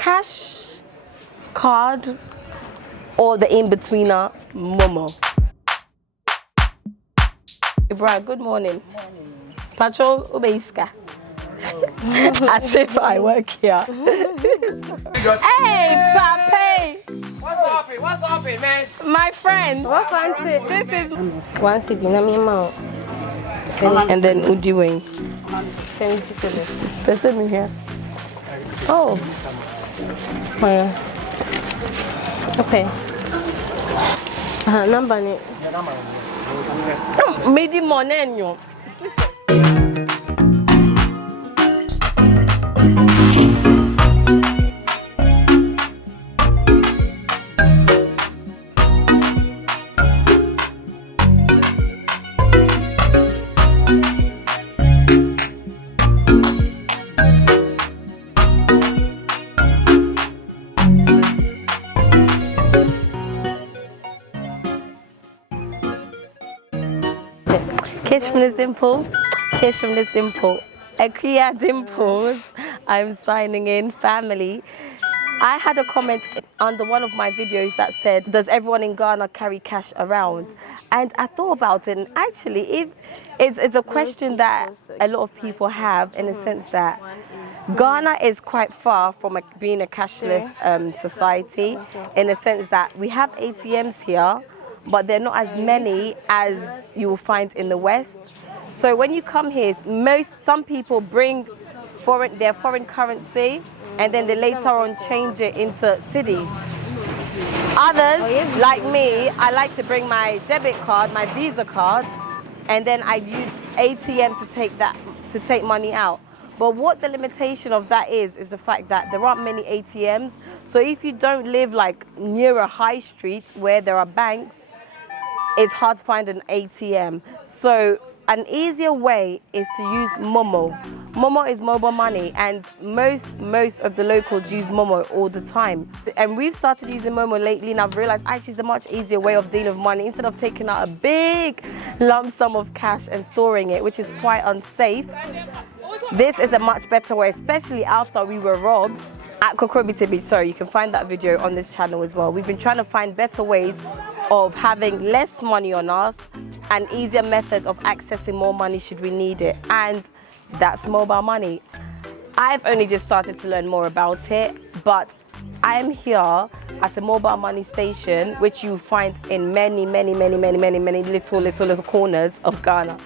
Cash, card, or the in-betweener, Momo. Brad, good morning. Morning. Patrol Ubeiska. As if I work here. Hey, Pape! What's up, man? My friend. What fancy? This is... One city, na me mount. And then Udiwing. 70 cedis. This is me here. Oh. Where? Okay. Number ni. Midi monenyo. Kiss from this dimple, kiss from this dimple. Akua Dimples, I'm signing in, family. I had a comment under one of my videos that said, does everyone in Ghana carry cash around? And I thought about it, and actually it's a question that a lot of people have, in a sense that Ghana is quite far from being a cashless society, in a sense that we have ATMs here, but they're not as many as you will find in the West. So when you come here, some people bring their foreign currency, and then they later on change it into cities. Others, like me, I like to bring my debit card, my Visa card, and then I use ATMs to take money out. But what the limitation of that is the fact that there aren't many ATMs. So if you don't live like near a high street where there are banks, it's hard to find an ATM. So an easier way is to use Momo. Momo is mobile money, and most of the locals use Momo all the time. And we've started using Momo lately, and I've realized actually it's a much easier way of dealing with money instead of taking out a big lump sum of cash and storing it, which is quite unsafe. This is a much better way, especially after we were robbed at Kokrobite. Sorry, you can find that video on this channel as well. We've been trying to find better ways of having less money on us, an easier method of accessing more money should we need it, and that's mobile money. I've only just started to learn more about it, but I'm here at a mobile money station, which you find in many little corners of Ghana.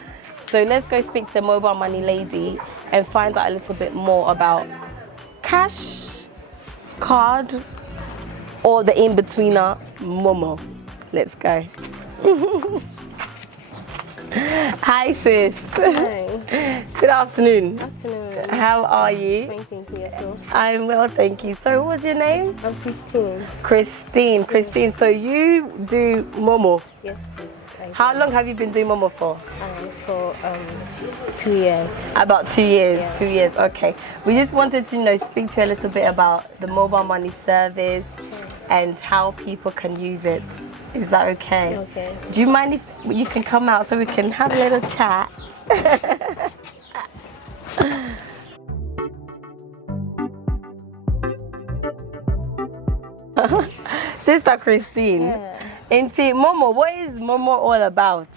So let's go speak to the mobile money lady and find out a little bit more about cash, card, or the in-betweener, Momo. Let's go. Hi, sis. Hi. Good afternoon. Afternoon. How are you? Fine, thank you. Yourself? I'm well, thank you. So, what was your name? I'm Christine. Christine. So you do Momo. Yes, please. How long have you been doing Momo for? For 2 years. About 2 years. Yeah. 2 years. Okay. We just wanted to speak to you a little bit about the mobile money service and how people can use it. Is that okay? Okay. Do you mind if you can come out so we can have a little chat? Sister Christine, Auntie Momo, what is Momo all about?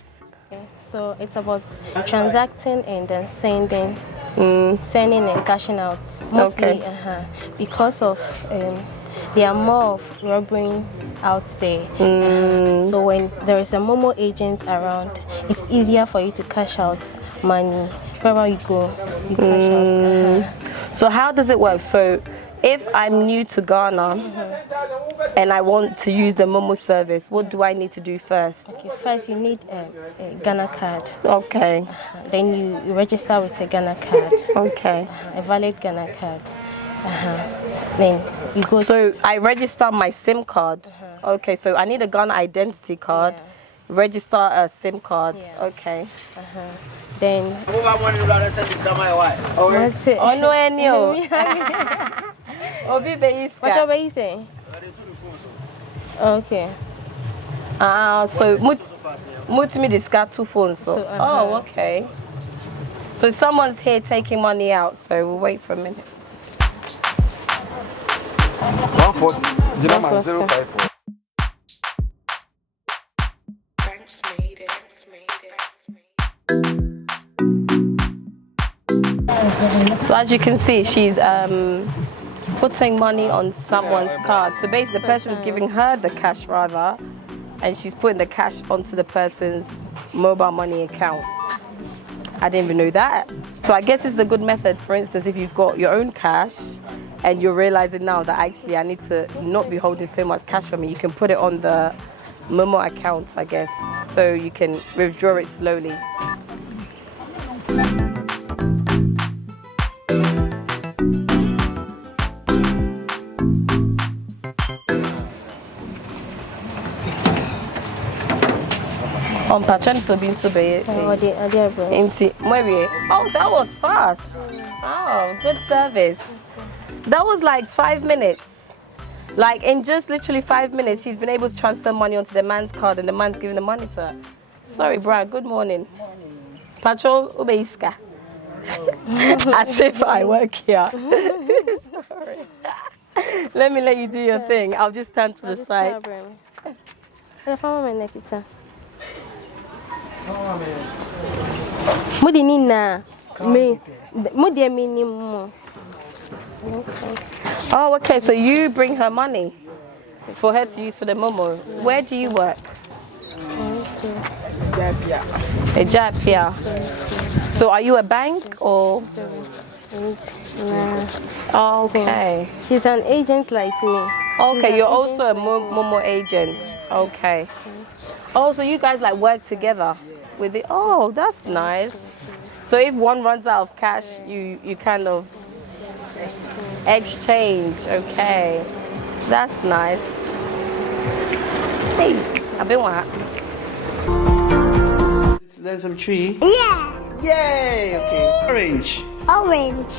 Okay. So it's about transacting and then sending and cashing out. Mostly, because of there are more of robbery out there. So when there is a Momo agent around, it's easier for you to cash out money. Wherever you go, you cash out. So how does it work? So if I'm new to Ghana and I want to use the Momo service, what do I need to do first? Okay, first you need a Ghana card. Okay. Then you register with a Ghana card. Okay. A valid Ghana card. Then you go. So I register my SIM card. Okay, so I need a Ghana identity card. Register a SIM card. Okay. Then. What's it? Oh no, Enyo. Obi Beiska. What are you saying? Okay. So mut me discard 2 phones. So. Oh, okay. So someone's here taking money out. So we'll wait for a minute. 140. The number 054. So as you can see, she's putting money on someone's card. So basically the person is giving her the cash rather, and she's putting the cash onto the person's mobile money account. I didn't even know that. So I guess it's a good method, for instance, if you've got your own cash and you're realizing now that actually I need to not be holding so much cash for me, you can put it on the Momo account, I guess, so you can withdraw it slowly. On Patron so being so bad. Oh, that was fast. Oh, good service. That was like 5 minutes. Like in just literally 5 minutes, she's been able to transfer money onto the man's card and the man's giving the money to her. Sorry, Brad. Good morning. Patrol Ubeiska. As if I work here. Sorry. Let me let you do your thing. I'll just stand to the side. Oh, okay. So you bring her money for her to use for the Momo. Where do you work? A job here. So are you a bank or? Okay. She's an agent like me. Okay, you're also a Momo agent. Okay. Oh, so you guys like work together with it? Oh, that's nice. So if one runs out of cash, you kind of exchange. Okay, that's nice. Hey, I've been what? There's some tree. Yeah. Yay! Okay. Orange. Orange.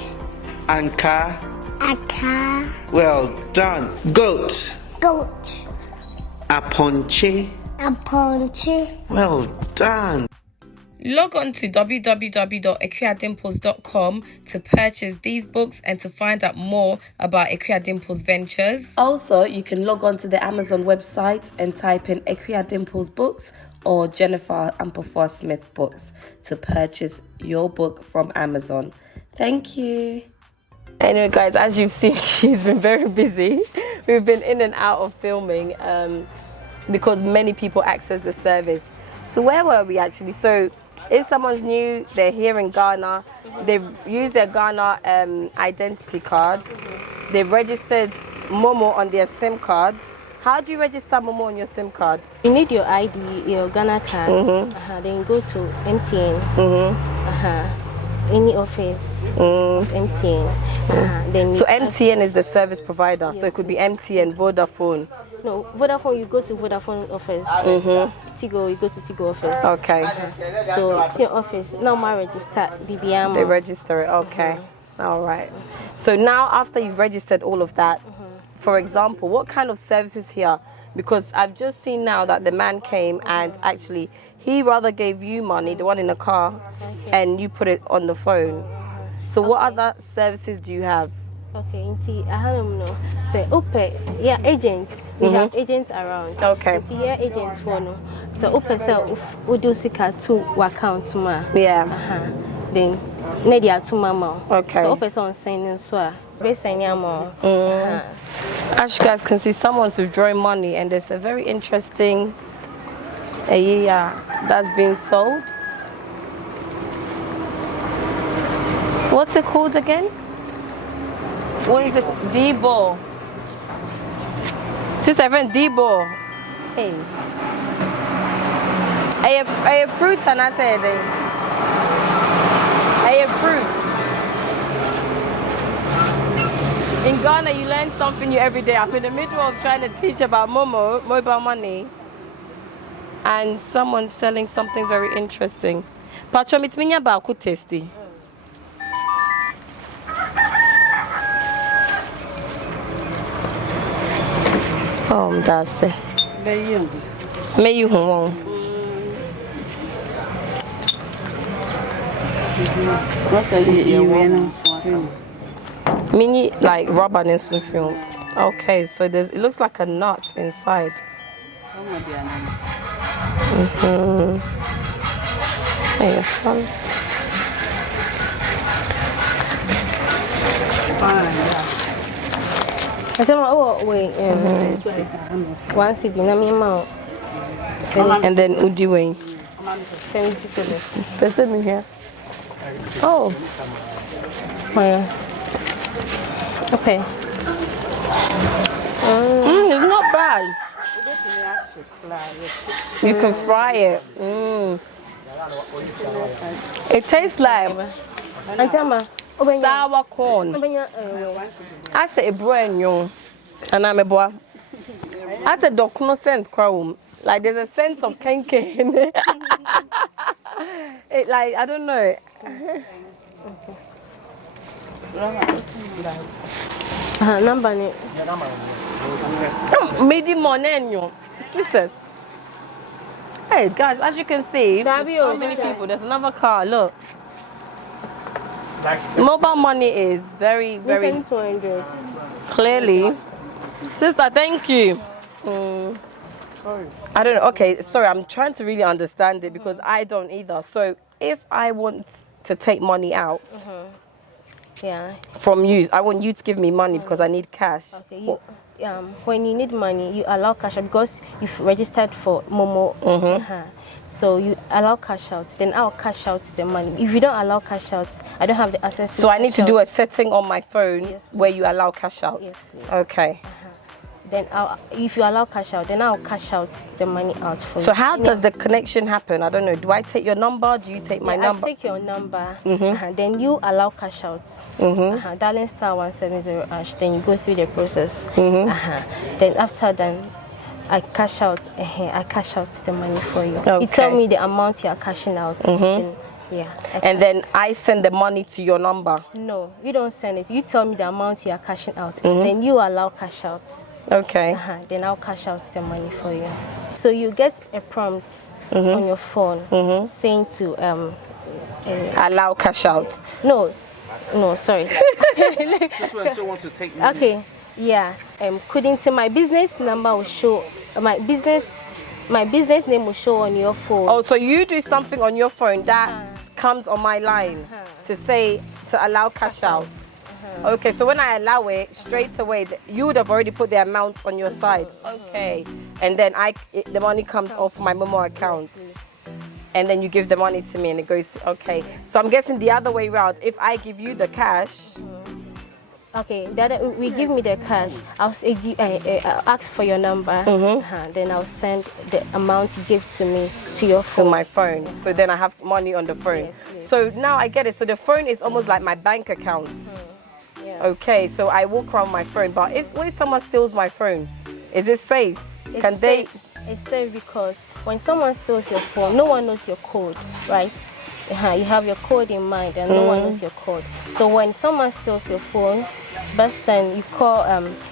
Anka. Akua. Well done. Goat. Goat. Aponche. Aponche. Well done. Log on to www.akuadimples.com to purchase these books and to find out more about Akua Dimples ventures. Also, you can log on to the Amazon website and type in Akua Dimples books or Jennifer Ampleforth Smith books to purchase your book from Amazon. Thank you. Anyway, guys, as you've seen, she's been very busy. We've been in and out of filming because many people access the service. So where were we actually? So if someone's new, they're here in Ghana, they've used their Ghana identity card, they've registered Momo on their SIM card. How do you register Momo on your SIM card? You need your ID, your Ghana card, then you go to MTN, any office of MTN. Then so MTN is the service provider, yes. So it could be MTN, Vodafone. No, Vodafone, you go to Vodafone office. Tigo, you go to Tigo office. Okay. So, your office, now my register BBM. They register it, okay. All right. So now after you've registered all of that, for example, what kind of services here? Because I've just seen now that the man came and actually he rather gave you money, the one in the car, and you put it on the phone. So what other services do you have? Okay, I don't know. Say, yeah, agents. We have agents around. Okay. Yeah, agents for no. So, we do sika to account ma. Yeah. Then, nedia to mama. Okay. So, on sending so. As you guys can see, someone's withdrawing money, and there's a very interesting that's being sold. What's it called again? What is it? D-ball. Sister friend, D-ball. Hey. I have fruits and I said I have fruits. In Ghana, you learn something new every day. I'm in the middle of trying to teach about Momo, mobile money. And someone's selling something very interesting. Pacho, it's me about good tasty. Oh, that's it. May you home. Mini like rubber and film. Okay, so it looks like a nut inside. Hey, fun. I tell my wait, one city, na me mount. And then Udiway. 70 cedis. There's it in here. Oh. Where? Okay. It's not bad. You can fry it. It tastes like sour corn. I say a brand new. And I'm a boy. I said, "Doc, no sense, crown. Like there's a sense of kenke in it. It like I don't know. Number ni. Midi morning, Jesus. Hey guys, as you can see, there's so many people. There's another car. Look. Mobile money is very, very 200. clearly. Sister, thank you. I don't know. Okay, sorry, I'm trying to really understand it because I don't either. So if I want to take money out Yeah. from you, I want you to give me money because I need cash. Okay. When you need money, you allow cash out because you've registered for Momo. So you allow cash out, then I'll cash out the money. If you don't allow cash out, I don't have the access to. So I need to cash do out. a setting on my phone where you allow cash out. Yes, please. Okay. Then if you allow cash out, then I'll cash out the money out for you. So how does the connection happen? I don't know. Do I take your number? Do you take my number? I take your number. Then you allow cash out. Dialing *170#. Then you go through the process. Then after that, I cash out. I cash out the money for you. Okay. You tell me the amount you are cashing out. Then, And then I send the money to your number. No, you don't send it. You tell me the amount you are cashing out. Then you allow cash out. Okay. Then I'll cash out the money for you. So you get a prompt on your phone saying to Allow cash out. No, sorry. This one still wants to take money. Okay, yeah. Couldn't my business number will show my business name will show on your phone. Oh, so you do something on your phone that comes on my line to say to allow cash out. Okay, so when I allow it straight away, you would have already put the amount on your side. Okay, and then the money comes off my Momo account, and then you give the money to me, and it goes. Okay, so I'm guessing the other way around. If I give you the cash. Okay, we give me the cash. I'll ask for your number. Then I'll send the amount you give to me to your phone. To my phone. So then I have money on the phone. Yes, so now I get it. So the phone is almost like my bank account. Okay, so I walk around my phone. But if someone steals my phone, is it safe? It's safe because when someone steals your phone, no one knows your code, right? You have your code in mind and no one knows your code. So when someone steals your phone, best then you call,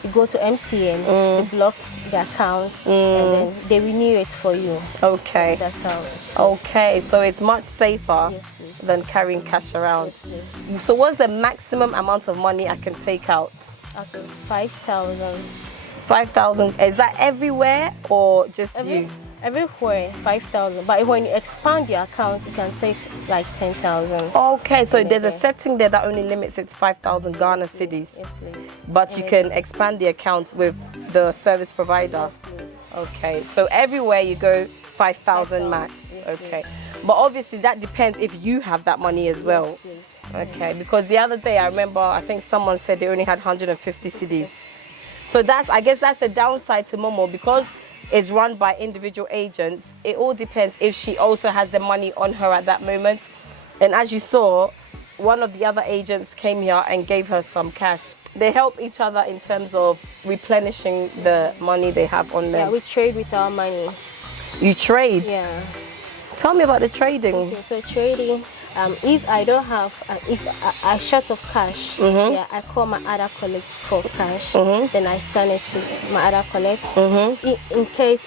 you go to MTN, they block the account, and then they renew it for you. Okay. That's how it is. Okay, so it's much safer than carrying cash around. So what's the maximum amount of money I can take out? Okay, 5,000. 5,000. Is that everywhere or just you? Everywhere, 5,000. But when you expand your account, you can take like 10,000. Okay, so there's a setting there that only limits it to 5,000 Ghana cedis. Yes, please. But you can expand the account with the service provider. Yes, please. Okay, so everywhere you go, 5,000 max. Yes, okay, but obviously that depends if you have that money as well. Yes, okay, because the other day I remember I think someone said they only had 150 cedis. So I guess that's the downside to Momo because it's run by individual agents. It all depends if she also has the money on her at that moment. And as you saw, one of the other agents came here and gave her some cash. They help each other in terms of replenishing the money they have on them. Yeah, we trade with our money. You trade? Yeah. Tell me about the trading. Okay, so trading, if I don't have, if I short of cash, I call my other colleague for cash. Then I send it to my other colleague. In case,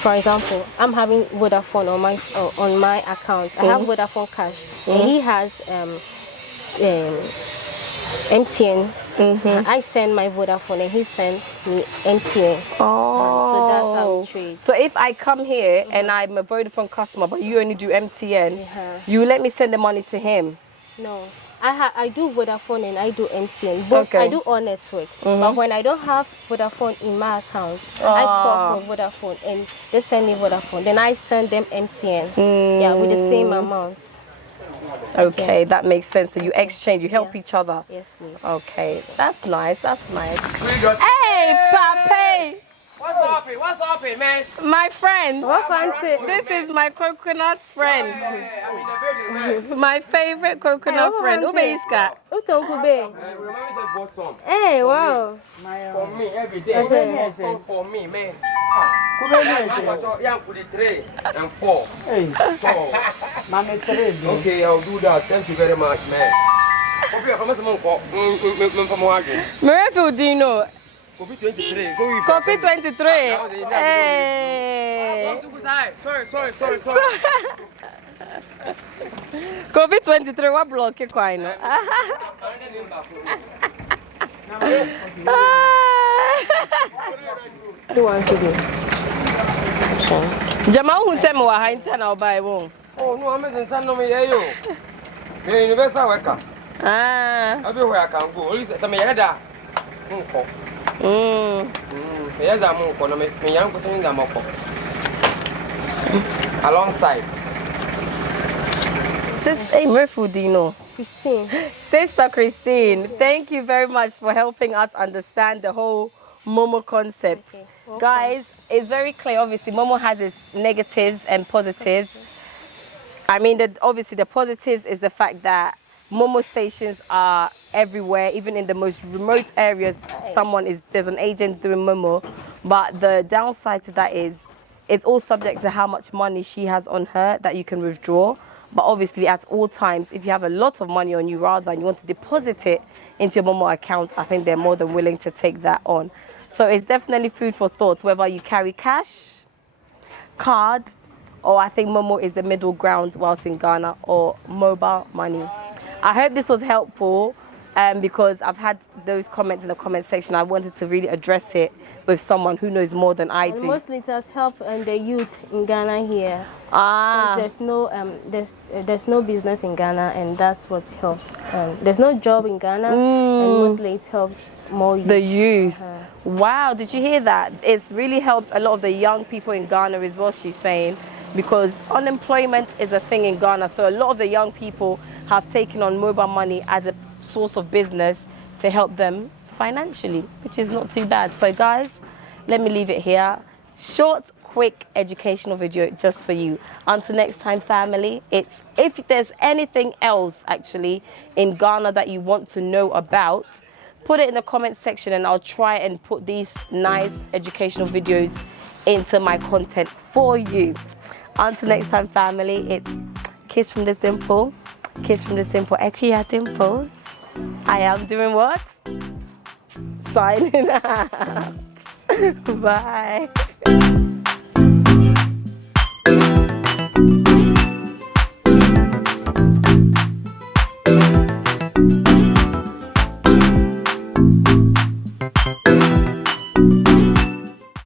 for example, I'm having Vodafone on my account. I have Vodafone cash, and he has MTN I send my Vodafone and he send me MTN. Oh. So that's how we trade. So if I come here and I'm a Vodafone customer, but you only do MTN, you let me send the money to him? No. I do Vodafone and I do MTN. Both I do all networks. But when I don't have Vodafone in my account, I call for Vodafone and they send me Vodafone. Then I send them MTN. Yeah, with the same amount. Okay, that makes sense. So you exchange, you help each other. Yes, please. Okay, that's nice. That's nice. Hey, Pape! What's up, man? My friend. What fancy? This is my coconut friend. My favorite coconut friend. Ube iska. Utonkube. Hey, wow. For me, every day. So for me, man. Yeah, put it 3 and 4. Okay, I'll do that. Thank you very much, man. Merefu Dino. Coffee 23. Coffee 23. Hey. Sorry. Coffee 23. What block you quite no? Who wants to do? Jamal who said more hinter now by one. Oh no, I'm in San Nomi. You're universal worker. Everywhere I can go. At least some yada. Yes, I'm more for me. Young putting them up alongside. Sister Merefu Dino. Christine. Sister Christine, thank you very much for helping us understand the whole Momo concept. Okay. Guys, it's very clear, obviously, Momo has its negatives and positives. I mean, obviously, the positives is the fact that Momo stations are everywhere, even in the most remote areas, there's an agent doing Momo. But the downside to that is, it's all subject to how much money she has on her that you can withdraw. But obviously, at all times, if you have a lot of money on you rather and you want to deposit it into your Momo account, I think they're more than willing to take that on. So it's definitely food for thought, whether you carry cash, card, or I think Momo is the middle ground whilst in Ghana, or mobile money. I hope this was helpful because I've had those comments in the comment section. I wanted to really address it with someone who knows more than I do. Mostly it has helped the youth in Ghana here. There's no business in Ghana, and that's what helps. There's no job in Ghana, and mostly it helps more youth. The youth. Wow, did you hear that? It's really helped a lot of the young people in Ghana, is what she's saying, because unemployment is a thing in Ghana. So a lot of the young people have taken on mobile money as a source of business to help them financially, which is not too bad. So guys, let me leave it here. Short, quick educational video just for you. Until next time, family, it's if there's anything else actually in Ghana that you want to know about, put it in the comment section and I'll try and put these nice educational videos into my content for you. Until next time, family, it's kiss from this dimple. Kiss from this dimple. Akua Dimples. I am doing what? Signing out. Bye.